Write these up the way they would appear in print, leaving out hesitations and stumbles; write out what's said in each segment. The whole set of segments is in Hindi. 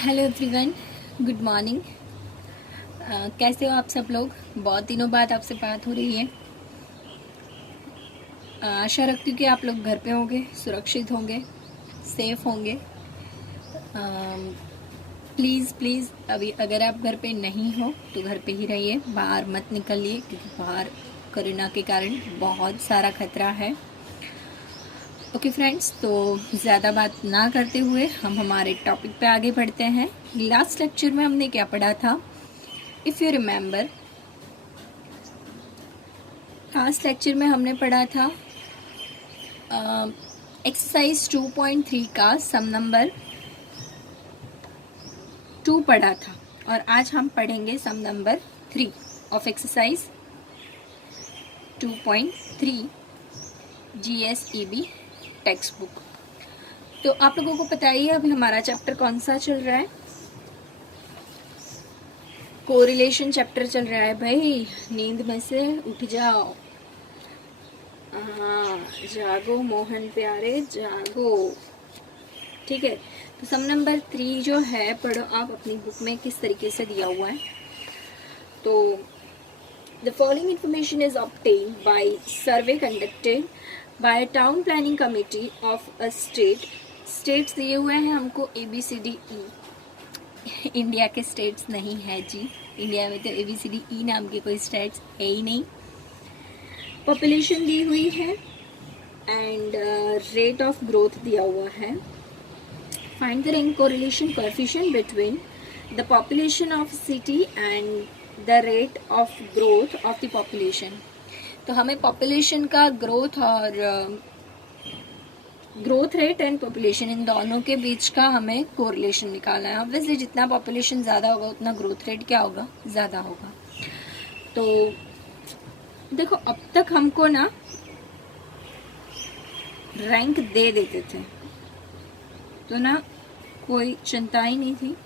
Hello everyone, good morning. कैसे हो आप सब लोग? बहुत दिनों बाद आपसे बात हो रही है। आशा रखती हूँ कि आप लोग घर पे होंगे, सुरक्षित होंगे, सेफ होंगे। प्लीज़ प्लीज़ अभी अगर आप घर पे नहीं हो तो घर पे ही रहिए, बाहर मत निकलिए क्योंकि बाहर कोरोना के कारण बहुत सारा खतरा है। ओके फ्रेंड्स, तो ज़्यादा बात ना करते हुए हम हमारे टॉपिक पे आगे बढ़ते हैं। लास्ट लेक्चर में हमने क्या पढ़ा था? If you remember, last lecture में हमने पढ़ा था एक्सरसाइज 2.3 का सम नंबर 2 पढ़ा था, और आज हम पढ़ेंगे sum number 3 of exercise 2.3 GSEB text book. तो आप लोगों को पता ही है अभी हमारा चैप्टर कौन सा चल रहा है? कोरिलेशन चैप्टर चल रहा है। भाई नींद में से उठ जाओ, हाँ जागो मोहन प्यारे जागो। ठीक है, तो सम नंबर 3 जो है पढ़ो आप अपनी बुक में किस तरीके से दिया हुआ है। तो the following information is obtain bye survey conducted by town planning committee of a state. States दिए हुए हैं हमको ABCDE। इंडिया के स्टेट्स नहीं है जी, इंडिया में तो ABCDE नाम के कोई स्टेट्स है ही नहीं। पॉपुलेशन दी हुई है एंड रेट ऑफ ग्रोथ दिया हुआ है। Find the rank correlation coefficient between the population of city and the rate of growth of the population। तो हमें पॉपुलेशन का ग्रोथ और growth rate and population in दोनों के बीच का हमें कोरिलेशन निकालना है। ऑब्वियसली जितना पॉपुलेशन ज़्यादा होगा उतना ग्रोथ रेट क्या होगा? ज़्यादा होगा। तो देखो अब तक हमको ना रैंक दे देते थे तो ना कोई चिंता ही नहीं थी।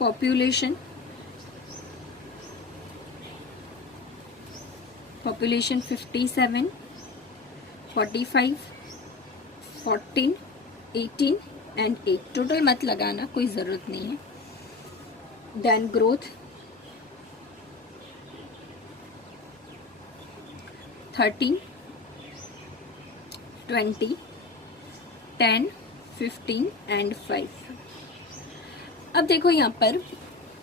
Population 57, 45, 14, 18 and 8। टोटल मत लगाना, कोई ज़रूरत नहीं है। Then growth 13, 20, 10, 15 and 5। अब देखो यहाँ पर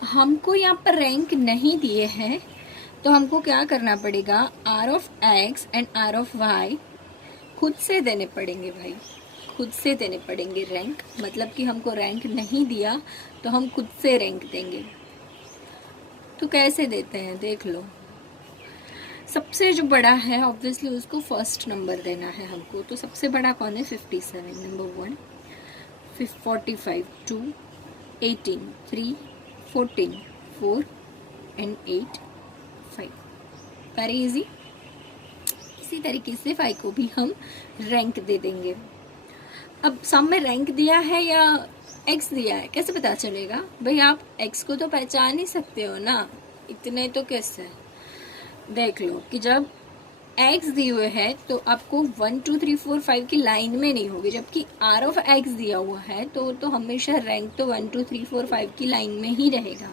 हमको यहाँ पर रैंक नहीं दिए हैं, तो हमको क्या करना पड़ेगा? R of X and R of Y खुद से देने पड़ेंगे भाई, खुद से देने पड़ेंगे रैंक। मतलब कि हमको रैंक नहीं दिया तो हम खुद से रैंक देंगे। तो कैसे देते हैं देख लो। सबसे जो बड़ा है ऑब्वियसली उसको फर्स्ट नंबर देना है हमको। तो सबसे बड़ा कौन है? 57 नंबर 1, 45 2, 18 3, 14 4 एंड 8 5। Very easy. इसी तरीके से 5 को भी हम रैंक दे देंगे। अब सम में रैंक दिया है या एक्स दिया है कैसे पता चलेगा? भाई आप एक्स को तो पहचान ही सकते हो ना, इतने तो कैसे। देख लो कि जब एक्स दिए हुए है तो आपको 1 2 3 4 5 की लाइन में नहीं होगी, जबकि R ऑफ एक्स दिया हुआ है तो हमेशा रैंक तो 1 2 3 4 5 की लाइन में ही रहेगा।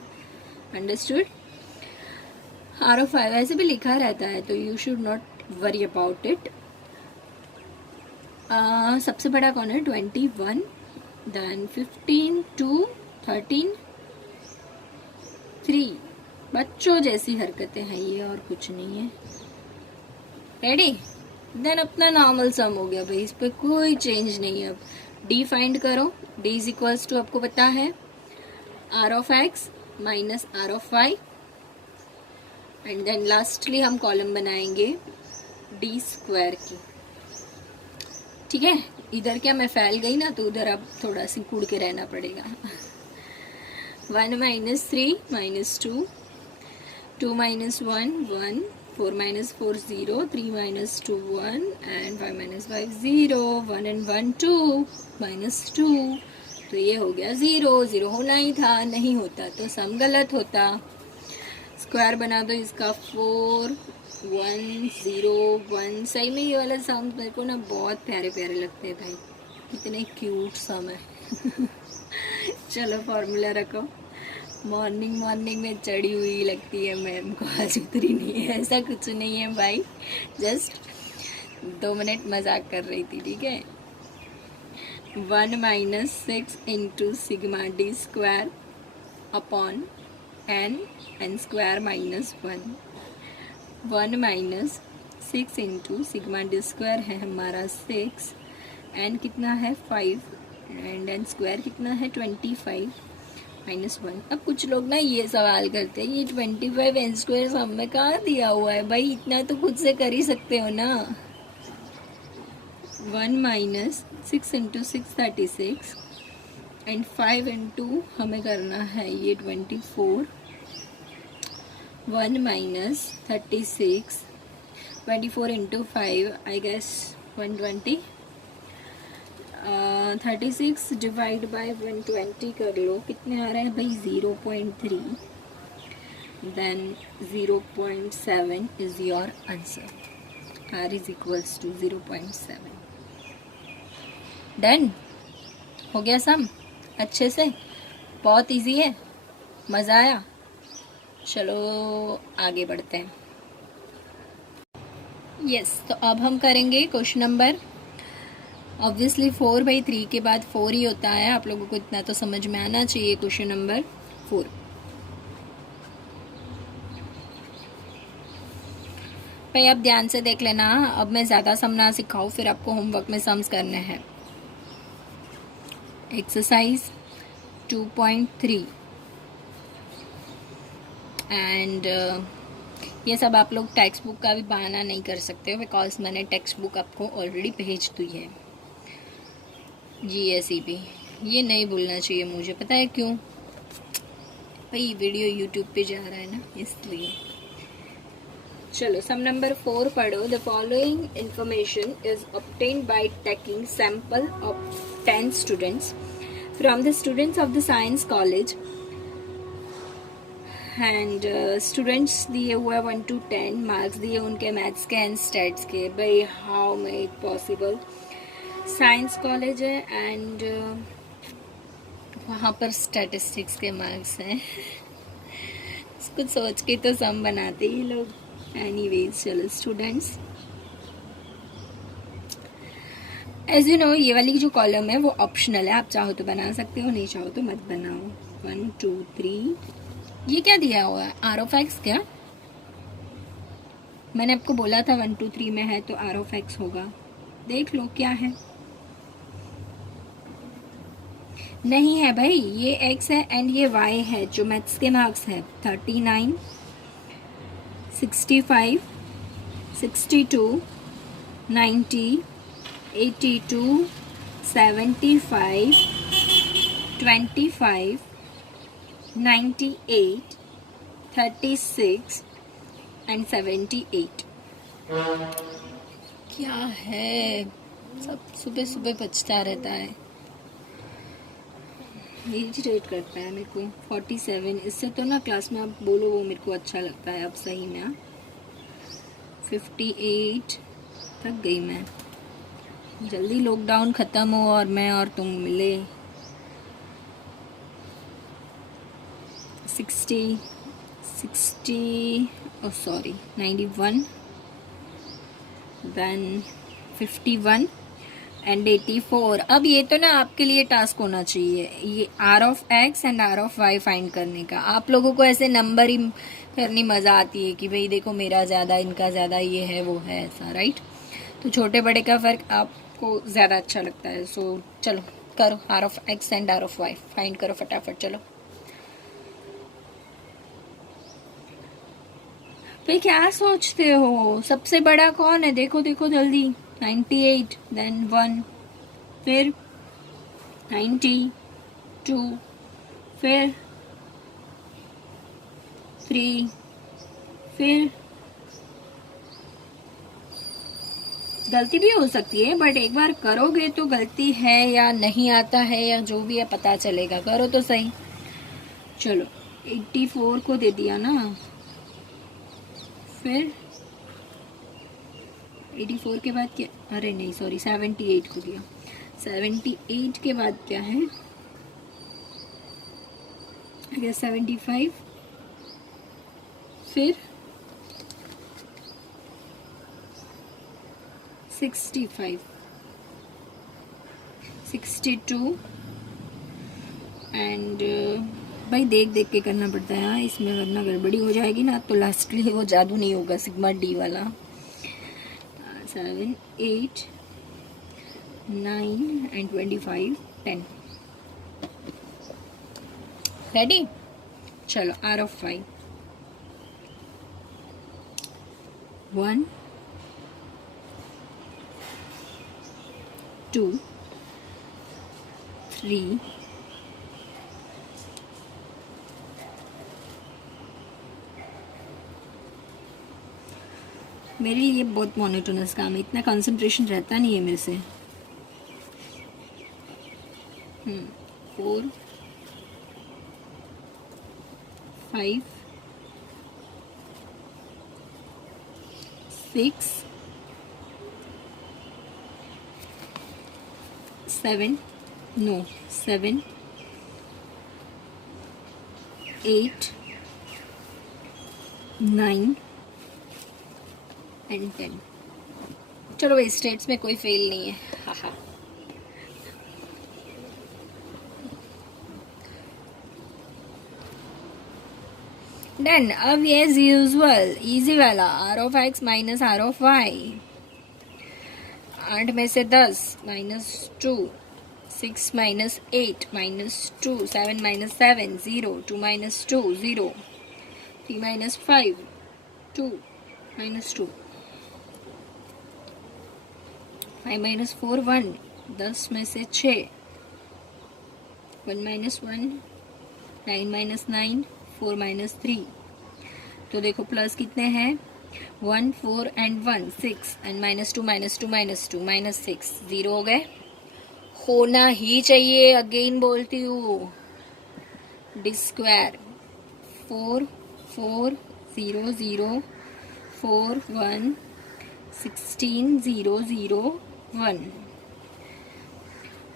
अंडरस्टूड? R ऑफ 5 ऐसे भी लिखा रहता है तो you should not worry about it. सबसे बड़ा कौन है? 21, देन 15 2, 13 3। बच्चों जैसी हरकतें हैं ये, और कुछ नहीं है। रेडी? देन अपना नॉर्मल सम हो गया भाई, इस पर कोई चेंज नहीं है। अब डी फाइंड करो। डी इज इक्वल्स टू आपको पता है R of X minus R of Y, and then lastly हम कॉलम बनाएंगे D स्क्वायर की। ठीक है, इधर क्या मैं फैल गई ना, तो उधर अब थोड़ा सी कूड़ के रहना पड़ेगा। 1 minus 3 minus 2, 2 minus 1 1, 4 minus 4 0, 3 minus 2 1 and 5 minus 5 0, 1 and 1 2 minus 2। तो ये हो गया 0। 0 होना ही था, नहीं होता तो सम गलत होता। स्क्वायर बना दो इसका 4 1 0 1। सही में ये वाला सम मेरे को ना बहुत प्यारे प्यारे लगते हैं भाई, कितने क्यूट सम है। चलो फॉर्मूला रखो। मॉर्निंग मॉर्निंग में चढ़ी हुई लगती है मैम को, आज उतरी नहीं है। ऐसा कुछ नहीं है भाई, जस्ट 2 मिनट मजाक कर रही थी, ठीक है। 1 minus 6 into sigma D square upon N square minus 1। 1 minus 6 into sigma D square है हमारा 6, एन कितना है 5, एंड एन स्क्वायर कितना है 25 माइनस 1। अब कुछ लोग ना ये सवाल करते हैं, ये 25 एन स्क्वायर सब में कहाँ दिया हुआ है भाई, इतना तो खुद से कर ही सकते हो ना। 1 माइनस 6 इंटू 6 36, एंड 5 इंटू हमें करना है ये 24। 1 minus 36, 24 into 5 I guess 120। 36 divide by 120 कर लो, कितने आ रहे हैं भाई 0.3, then 0.7 is your answer. R is equals to 0.7। Done हो गया सम अच्छे से, बहुत इजी है, मज़ा आया। चलो आगे बढ़ते हैं। यस, तो अब हम करेंगे क्वेश्चन नंबर, ऑब्वियसली 4/3 के बाद 4 ही होता है, आप लोगों को इतना तो समझ में आना चाहिए। क्वेश्चन नंबर 4, भाई आप ध्यान से देख लेना। अब मैं ज़्यादा सम ना सिखाऊँ, फिर आपको होमवर्क में सम्स करने हैं। एक्सरसाइज 2.3 एंड ये सब आप लोग टेक्स्ट बुक का भी बहाना नहीं कर सकते हो, बिकॉज मैंने टेक्स्ट बुक आपको ऑलरेडी भेज दी है। GSEB ये नहीं भूलना चाहिए मुझे, पता है क्यों भाई, वीडियो यूट्यूब पे जा रहा है ना, इसलिए। चलो सम नंबर 4 पढ़ो। The following information is obtained by taking sample of 10 students from the students of the science college, and students दिए हुए 1 to 10, मार्क्स दिए उनके मैथ्स के एंड स्टैट्स के। भाई how made possible, science college है एंड वहाँ पर स्टैटिस्टिक्स के मार्क्स हैं। कुछ सोच के तो सम बनाते ही लोग। एनीवेज चलो स्टूडेंट्स, एज यू नो ये वाली जो कॉलम है वो ऑप्शनल है, आप चाहो तो बना सकते हो, नहीं चाहो तो मत बनाओ। 1 2 3, ये क्या दिया हुआ है R of X, क्या मैंने आपको बोला था 1 2 3 में है तो R of X होगा, देख लो क्या है। नहीं है भाई, ये x है एंड ये y है, जो मैथ्स के मार्क्स है 39 65 62 90 82 75 25 98 36 एंड 78। क्या है, सब सुबह सुबह बचता रहता है, इरिटेट करता है मेरे को। 47, इससे तो ना क्लास में आप बोलो वो मेरे को अच्छा लगता है, अब सही में। 58 थक गई मैं, जल्दी लॉकडाउन ख़त्म हो और मैं और तुम मिले। 60 oh sorry 91, देन 51 एंड 84। अब ये तो ना आपके लिए टास्क होना चाहिए, ये R of X and R of Y find करने का। आप लोगों को ऐसे नंबर ही करनी मज़ा आती है कि भाई देखो मेरा ज़्यादा इनका ज़्यादा, ये है वो है, ऐसा राइट। तो छोटे बड़े का फ़र्क आपको ज़्यादा अच्छा लगता है। सो चलो करो, R of X and R of Y find करो फटाफट। चलो भाई क्या सोचते हो, सबसे बड़ा कौन है, देखो देखो जल्दी। 98, देन 1, फिर 92, फिर 3, फिर गलती भी हो सकती है, बट एक बार करोगे तो गलती है या नहीं आता है या जो भी है पता चलेगा, करो तो सही। चलो 84 को दे दिया ना, फिर 84 के बाद क्या, अरे नहीं सॉरी 78 को दिया। 78 के बाद क्या है, गया 75, फिर 65, 62 एंड भाई देख देख के करना पड़ता है। हाँ, इसमें वरना गड़बड़ी हो जाएगी ना तो लास्टली वो जादू नहीं होगा सिग्मा डी वाला। 7, 8, 9 एंड 25, 10। रेडी? चलो आर ऑफ 5, 1, 2, 3, 4 मेरे लिए ये बहुत मोनोटोनस काम है, इतना कंसंट्रेशन रहता नहीं है मेरे से। 4, 5, 6, 7, 8, 9 एंड 10। चलो भाई स्टेट्स में कोई फेल नहीं है। हाँ। डन। अब ये एज यूजुअल इजी वाला R of X minus R of Y. 8 में से 10 -2, 6 - 8 -2, 7 - 7 0, 2 - 2 0, 3 - 5 2 -2, 5 - 4 1, 10 में से 6, 1 - 1, 9 - 9, 4 - 3। तो देखो प्लस कितने हैं, 1 4 एंड 1 6 एंड -2 -2 -2 -6, 0 हो गए। होना ही चाहिए, अगेन बोलती हूँ। डी स्क्वायर 4 4 0 0 4 1 16 0 0 1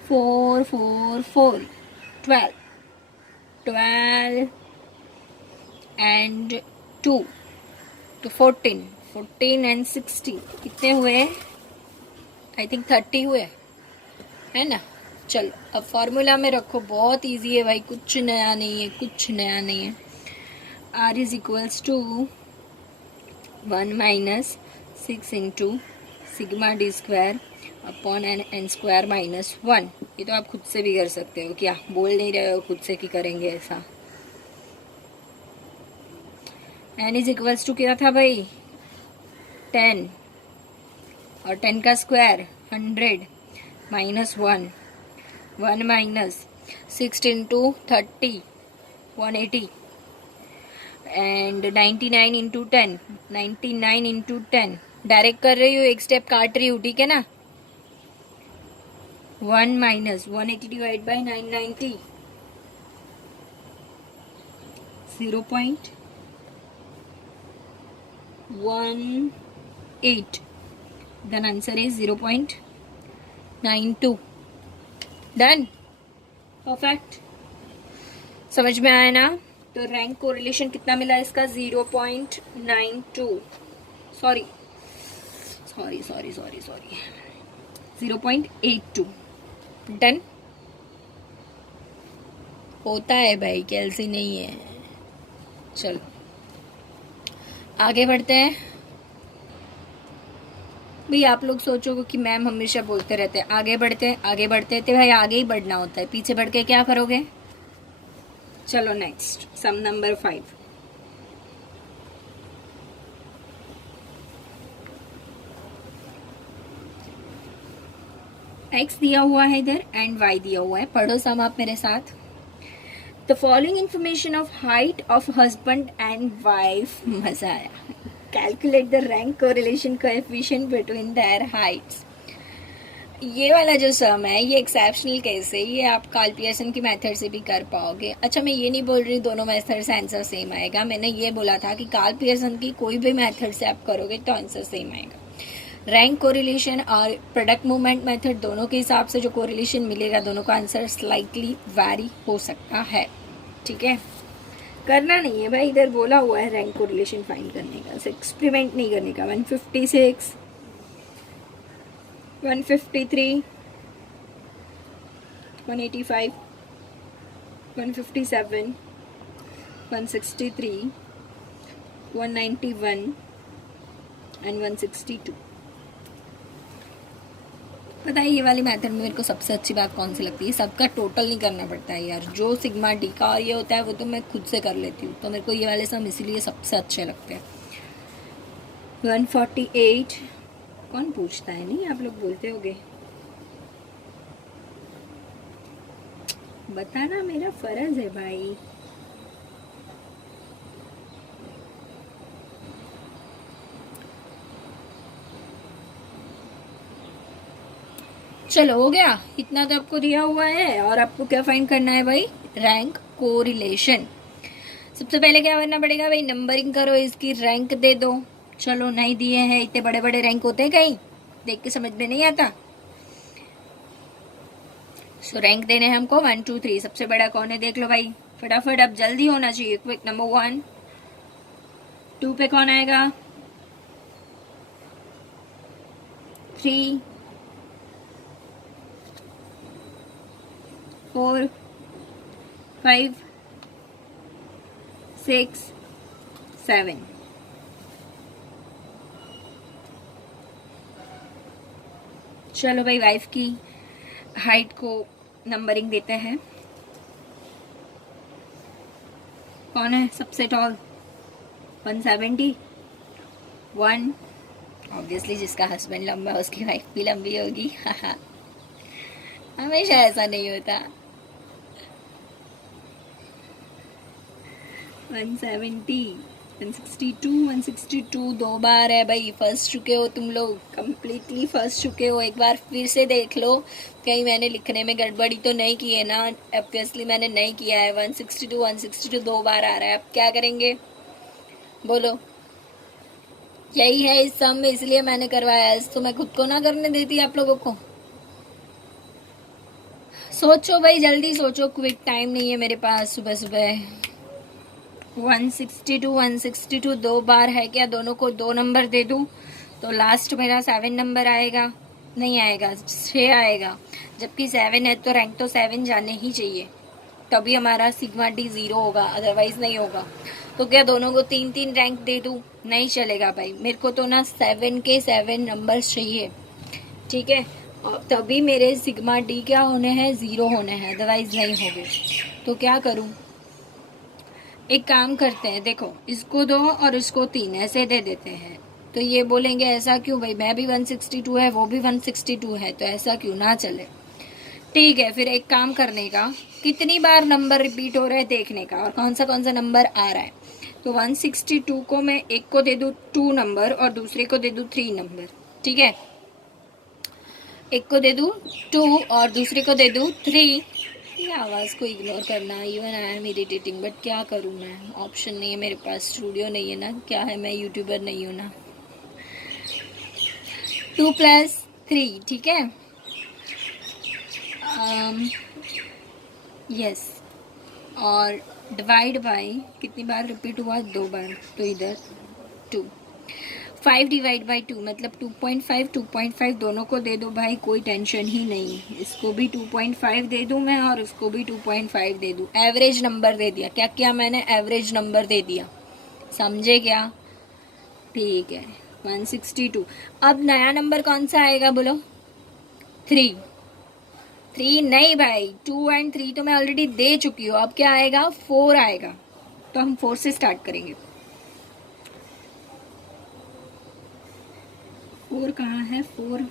4 4 4 12 12 एंड 2 तो 14 14 एंड 16 कितने हुए? आई थिंक 30 हुए, है ना। चलो अब फॉर्मूला में रखो, बहुत इजी है भाई, कुछ नया नहीं है, कुछ नया नहीं है। R is equals to 1 minus 6 into sigma D square upon N square minus 1। ये तो आप खुद से भी कर सकते हो, क्या बोल नहीं रहे हो खुद से कि करेंगे ऐसा। n इज इक्वल्स टू क्या था भाई, 10 और 10 का square 100 minus 1 1 minus 6 into 30 180 and 99 into 10 99 into 10। Direct कर रही हूँ, एक स्टेप काट रही हूँ, ठीक है ना। 1 minus 180 divide by 990 0.18। then answer is 0.92। Done, perfect. समझ में आया ना। तो रैंक कोरिलेशन कितना मिला इसका, 0.92, सॉरी 0.82। डन, होता है भाई, कैलसी नहीं है। चलो आगे बढ़ते हैं। भाई आप लोग सोचोगे कि मैम हमेशा बोलते रहते हैं आगे बढ़ते हैं, तो भाई आगे ही बढ़ना होता है, पीछे बढ़ के क्या करोगे। चलो नेक्स्ट सम नंबर 5। x दिया हुआ है इधर एंड y दिया हुआ है। पढ़ो सम आप मेरे साथ। The following information of height of husband and wife. मजा आया। Calculate the rank correlation coefficient between their Heights. ये वाला जो सम है ये एक्सेप्शनल केस है, ये आप कार्ल पियर्सन की मेथड से भी कर पाओगे। अच्छा मैं ये नहीं बोल रही दोनों मेथड से आंसर सेम आएगा, मैंने ये बोला था कि कार्ल पियर्सन की कोई भी मेथड से आप करोगे तो आंसर सेम आएगा। रैंक कोरिलेशन और प्रोडक्ट मूवमेंट मेथड दोनों के हिसाब से जो कोरिलेशन मिलेगा, दोनों का आंसर स्लाइटली वैरी हो सकता है, ठीक है। करना नहीं है भाई, इधर बोला हुआ है रैंक को रिलेशन फाइंड करने का, एक्सपेरिमेंट नहीं करने का। 156, 153, 185, 157, 163, 191 एंड 162। पता है ये वाली मेथड में मेरे को सबसे अच्छी बात कौन सी लगती है, सबका टोटल नहीं करना पड़ता है यार। जो सिग्मा डी का और ये होता है वो तो मैं खुद से कर लेती हूँ, तो मेरे को ये वाले सम इसीलिए सबसे अच्छे लगते हैं। 148 कौन पूछता है, नहीं आप लोग बोलते होगे, बताना मेरा फर्ज है भाई। चलो हो गया, इतना तो आपको दिया हुआ है। और आपको क्या फाइंड करना है भाई, रैंक कोरिलेशन। सबसे पहले क्या करना पड़ेगा भाई, नंबरिंग करो, इसकी रैंक दे दो। चलो नहीं दिए हैं, इतने बड़े बड़े रैंक होते हैं कहीं, देख के समझ में नहीं आता। सो रैंक देने हैं हमको 1 2 3। सबसे बड़ा कौन है देख लो भाई, फटाफट, अब जल्दी होना चाहिए, क्विक। नंबर 1, 2 पे कौन आएगा, 3, 4, 5, 6, 7। चलो भाई, वाइफ की हाइट को नंबरिंग देते हैं। कौन है सबसे टॉल, 170, 1। ऑब्वियसली जिसका हस्बैंड लंबा है उसकी वाइफ भी लंबी होगी। हमेशा ऐसा नहीं होता। 170, 162, 162 दो बार है भाई, फंस चुके हो तुम लोग, कंप्लीटली फंस चुके हो। एक बार फिर से देख लो, कहीं मैंने लिखने में गड़बड़ी तो नहीं की है ना। ऑब्वियसली मैंने नहीं किया है। 162, 162 दो बार आ रहा है, अब क्या करेंगे बोलो। यही है इस सम में, इसलिए मैंने करवाया है, तो मैं खुद को ना करने देती आप लोगों को। सोचो भाई, जल्दी सोचो, क्विक टाइम नहीं है मेरे पास सुबह सुबह। 162, 162 दो बार है क्या, दोनों को 2 नंबर दे दूं तो लास्ट मेरा 7 नंबर आएगा, नहीं आएगा, 6 आएगा। जबकि 7 है तो रैंक तो 7 जाने ही चाहिए, तभी हमारा सिग्मा डी 0 होगा, अदरवाइज नहीं होगा। तो क्या दोनों को 3-3 रैंक दे दूं, नहीं चलेगा भाई। मेरे को तो ना 7 के 7 नंबर चाहिए, ठीक है। और तभी मेरे सिग्मा डी क्या होने हैं, 0 होने हैं, अदरवाइज नहीं होंगे। तो क्या करूं, एक काम करते हैं, देखो इसको 2 और इसको 3 ऐसे दे देते हैं। तो ये बोलेंगे ऐसा क्यों भाई, मैं भी 162 है, वो भी 162 है, तो ऐसा क्यों, ना चले। ठीक है, फिर एक काम करने का, कितनी बार नंबर रिपीट हो रहा है देखने का, और कौन सा नंबर आ रहा है। तो 162 को मैं एक को दे दूँ 2 नंबर और दूसरे को दे दूँ 3 नंबर, ठीक है। एक को दे दूँ 2 और दूसरे को दे दूँ 3। ये आवाज़ को इग्नोर करना, even I am irritating, but क्या करूँ मैं, ऑप्शन नहीं है मेरे पास, स्टूडियो नहीं है ना, क्या है, मैं यूट्यूबर नहीं हूँ ना। 2 + 3, ठीक है। यस, और डिवाइड बाय कितनी बार रिपीट हुआ, 2 बार, तो इधर 2। 5 डिवाइड बाई 2 मतलब 2.5, 2.5 दोनों को दे दो भाई, कोई टेंशन ही नहीं। इसको भी 2.5 दे दूं मैं और इसको भी 2.5 दे दूं। एवरेज नंबर दे दिया, क्या क्या मैंने एवरेज नंबर दे दिया, समझे क्या, ठीक है। 162। अब नया नंबर कौन सा आएगा बोलो, 3। 3 नहीं भाई, 2 और 3 तो मैं ऑलरेडी दे चुकी हूँ। अब क्या आएगा, 4 आएगा, तो हम 4 से स्टार्ट करेंगे। 4 कहाँ है, 4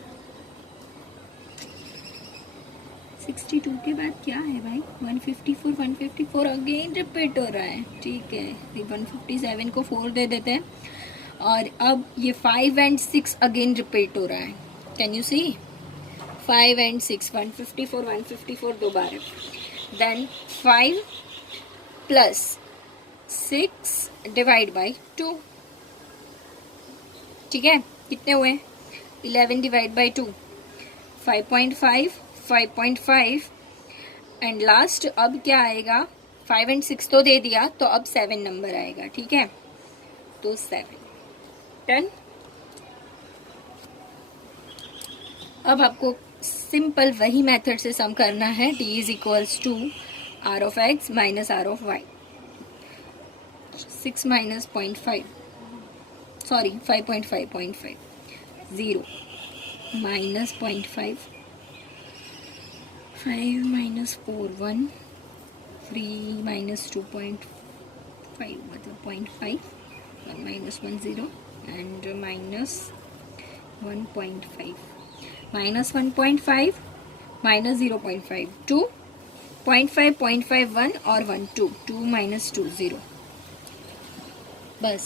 62 के बाद क्या है भाई, 154, 154 अगेन रिपीट हो रहा है, ठीक है। 157 को 4 दे देते हैं, और अब ये 5 और 6 अगेन रिपीट हो रहा है, कैन यू सी, 5 और 6, 154, 154 दो बार है। देन 5 + 6 डिवाइड बाई 2, ठीक है। कितने हुए, 11 डिवाइड बाई 2, 5.5, 5.5 एंड लास्ट अब क्या आएगा, 5 एंड 6 तो दे दिया, तो अब 7 नंबर आएगा, ठीक है। तो 7 डन। अब आपको सिंपल वही मेथड से सम करना है। d is equals to r of x minus r of y। 6 minus 0.5 sorry 5.5 0 minus 0.5 5 minus 4 1 3 minus 2.5 मतलब 0.5 1 minus 1 0 and minus 1.5 minus 1.5 minus 0.5 2 0.5 0.5 1 और 1 2 2 माइनस 2 0। बस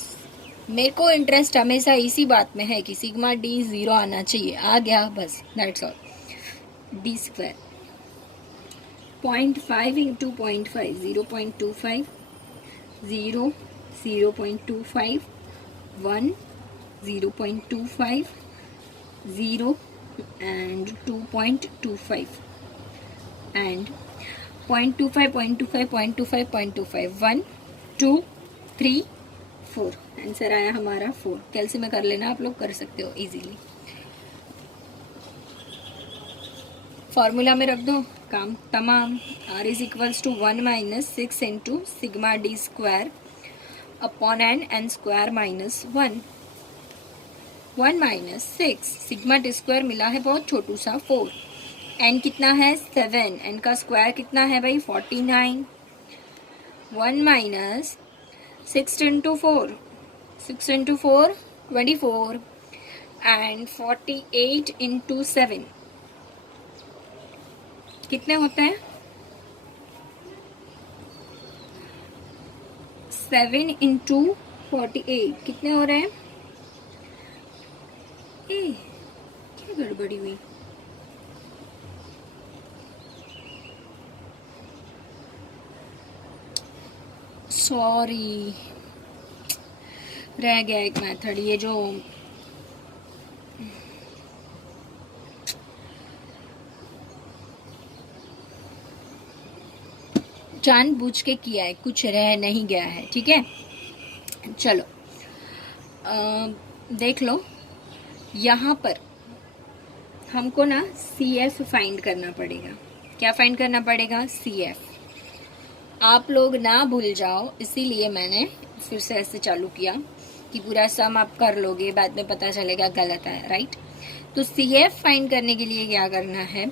मेरे को इंटरेस्ट हमेशा इसी बात में है कि सिग्मा d 0 आना चाहिए, आ गया, बस that's all. d square 0.5 into 0.5 0.25 0 0.25 1 0.25 0 and 2.25 and 0.25 0.25 0.25 0.25 1 2 3 4। Answer आया हमारा 4। कैलसी में कर लेना, आप लोग कर सकते हो इजीली। फॉर्मूला में रख दो, काम तमाम। r is equals to 1 minus 6 into sigma d square upon n square minus 1 1 minus 6 sigma D square मिला है बहुत छोटू सा 4। n कितना है 7, n का स्क्वायर कितना है भाई 49। 1 minus 6 into 4 6 into 4 24 and 48 into 7 कितने होते हैं 7 इंटू 48 कितने हो रहे हैं। क्या गड़बड़ी हुई। सॉरी रह गया एक मेथड, ये जो जानबूझ के किया है, कुछ रह नहीं गया है, ठीक है। चलो देख लो, यहाँ पर हमको ना CF फाइंड करना पड़ेगा। क्या फाइंड करना पड़ेगा CF। आप लोग ना भूल जाओ, इसीलिए मैंने फिर से ऐसे चालू किया कि पूरा सम आप कर लोगे, बाद में पता चलेगा गलत है, राइट। तो CF फाइंड करने के लिए क्या करना है,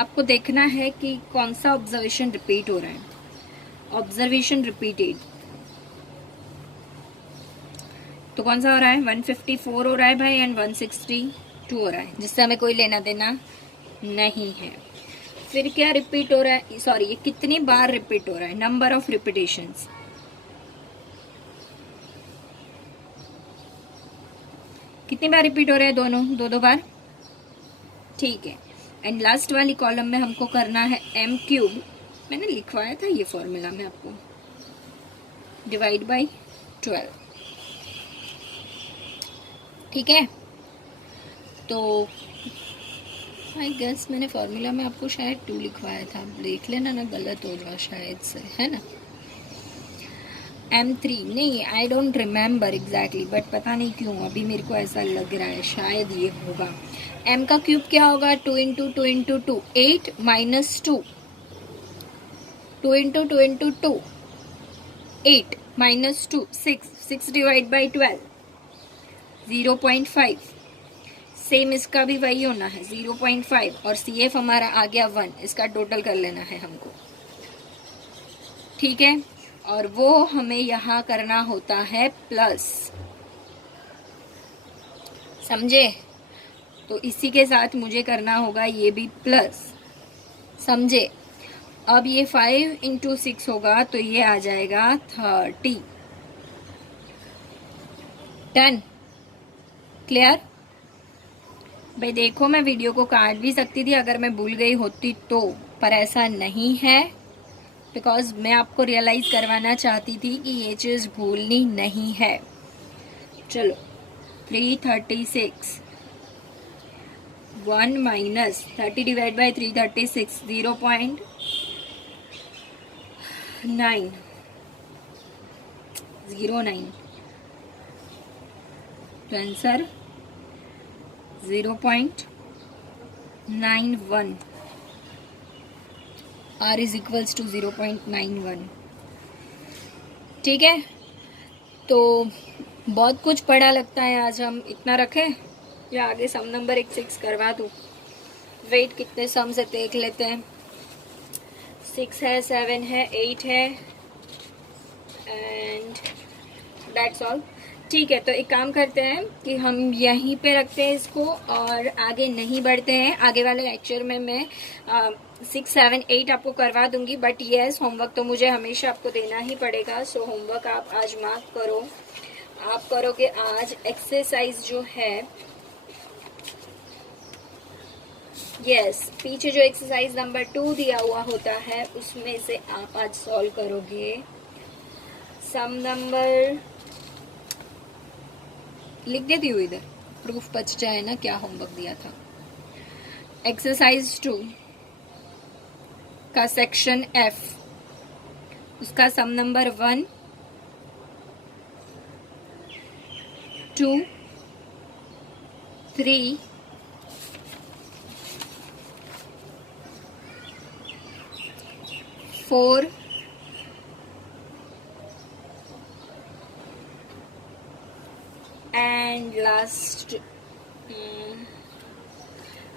आपको देखना है कि कौन सा ऑब्जर्वेशन रिपीट हो रहा है। ऑब्जर्वेशन रिपीटेड तो कौन सा हो रहा है 154 हो रहा है भाई एंड 162 हो रहा है, जिससे हमें कोई लेना देना नहीं है। फिर क्या रिपीट हो रहा है, सॉरी ये कितनी बार रिपीट हो रहा है, नंबर ऑफ रिपीटेशंस। कितनी बार रिपीट हो रहा है, दोनों दो बार, ठीक है। एंड लास्ट वाली कॉलम में हमको करना है m क्यूब। मैंने लिखवाया था ये फॉर्मूला में आपको, डिवाइड बाई 12, ठीक है। तो आई गेस मैंने फॉर्मूला में आपको शायद 2 लिखवाया था, देख लेना ना गलत हो जाए शायद से, है ना। M3 नहीं, I don't remember exactly, but पता नहीं क्यों अभी मेरे को ऐसा लग रहा है शायद ये होगा। m का क्यूब क्या होगा 2 into 2 into 2 8 minus 2 2 into 2 into 2 8 minus 2 6 divide by 12 0.5। Same इसका भी वही होना है 0.5 और CF हमारा आ गया 1, इसका टोटल कर लेना है हमको, ठीक है। और वो हमें यहाँ करना होता है प्लस, समझे। तो इसी के साथ मुझे करना होगा ये भी प्लस, समझे। अब ये 5 इंटू 6 होगा तो ये आ जाएगा 30। Done, clear. भाई देखो मैं वीडियो को काट भी सकती थी अगर मैं भूल गई होती तो, पर ऐसा नहीं है, बिकॉज मैं आपको रियलाइज करवाना चाहती थी कि ये चीज़ भूलनी नहीं है। चलो 336 1 माइनस 30 डिवाइड बाई 336 0. 9 09, तो answer 0.91, r is equals to 0.91। ठीक है, तो बहुत कुछ पढ़ा लगता है आज। हम इतना रखें या आगे सम नंबर 6 करवा दूँ? वेट कितने सम से देख लेते हैं। 6 है, 7 है, 8 है एंड दैट्स ऑल। ठीक है, तो एक काम करते हैं कि हम यहीं पे रखते हैं इसको और आगे नहीं बढ़ते हैं। आगे वाले लेक्चर में मैं 6, 7, 8 आपको करवा दूंगी, बट यस होमवर्क तो मुझे हमेशा आपको देना ही पड़ेगा। सो होमवर्क आप आज मार्क करो। आप करोगे आज एक्सरसाइज जो है, यस पीछे जो एक्सरसाइज नंबर 2 दिया हुआ होता है उसमें से आप आज सॉल्व करोगे। सम नंबर लिख देती हूँ इधर, प्रूफ बच जाए ना क्या होमवर्क दिया था। एक्सरसाइज 2 का सेक्शन F, उसका सम नंबर 1, 2, 3, 4, एंड लास्ट,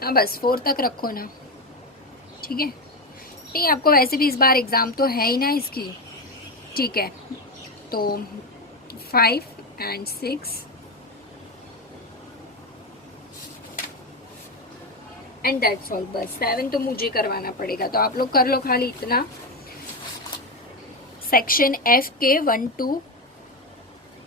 हाँ बस 4 तक रखो ना। ठीक है, नहीं आपको वैसे भी इस बार एग्ज़ाम तो है ही ना इसकी। ठीक है, तो 5 एंड 6 एंड दैट्स ऑल। बस 7 तो मुझे करवाना पड़ेगा, तो आप लोग कर लो खाली इतना। सेक्शन F के 1, 2,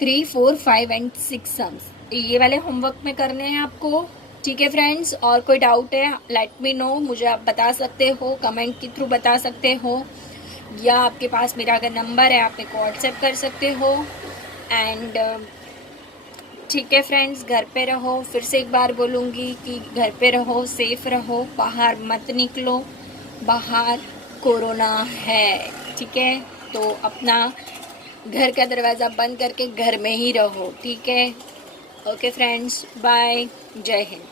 3, 4, 5 एंड 6 सम्स ये वाले होमवर्क में करने हैं आपको। ठीक है फ्रेंड्स, और कोई डाउट है लेट मी नो, मुझे आप बता सकते हो, कमेंट के थ्रू बता सकते हो, या आपके पास मेरा अगर नंबर है आप मेरे को व्हाट्सएप कर सकते हो। एंड ठीक है फ्रेंड्स, घर पे रहो। फिर से एक बार बोलूँगी कि घर पे रहो, सेफ रहो, बाहर मत निकलो, बाहर कोरोना है। ठीक है, तो अपना घर का दरवाज़ा बंद करके घर में ही रहो। ठीक है, ओके फ्रेंड्स, बाय, जय हिंद।